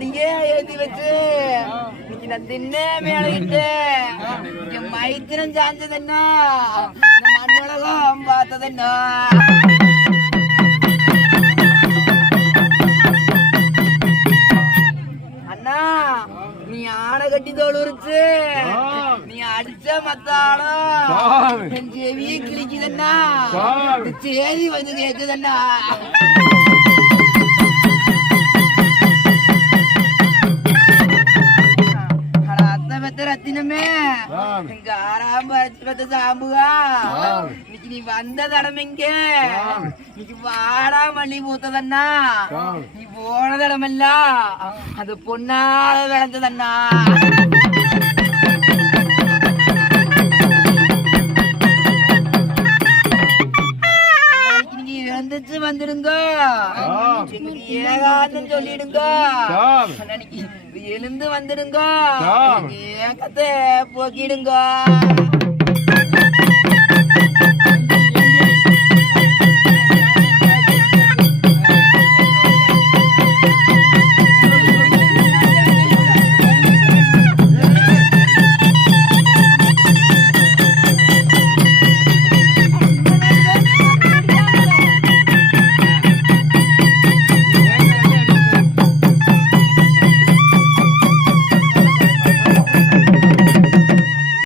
மாடியே ஏத்தி வச்சு இன்னைக்கு நான் தின்ன மேலிட்டு மைத்திரம் சாஞ்சதுன்னா இந்த மண்ணுலகம் பார்த்ததுன்னா அண்ணா நீ ஆடை கட்டி தோல் உரிச்சு நீ அடிச்ச மத்தாலும் என் செவிய கிழிக்குதுன்னா சேதி வந்து கேக்குதுன்னா ரத்தினமே எங்க ஆறாம் பத்து சாம்புகா இன்னைக்கு நீ வந்த தடம் எங்க இன்னைக்கு வாடா மல்லி பூத்ததண்ணா நீ போன தடமெல்லாம் அது பொன்னால விளைஞ்சதண்ணா வந்துச்சு வந்துடுங்க ஏகாந்தம் சொல்லிடுங்க எழுந்து வந்துடுங்க ஏக்கத்தை போக்கிடுங்க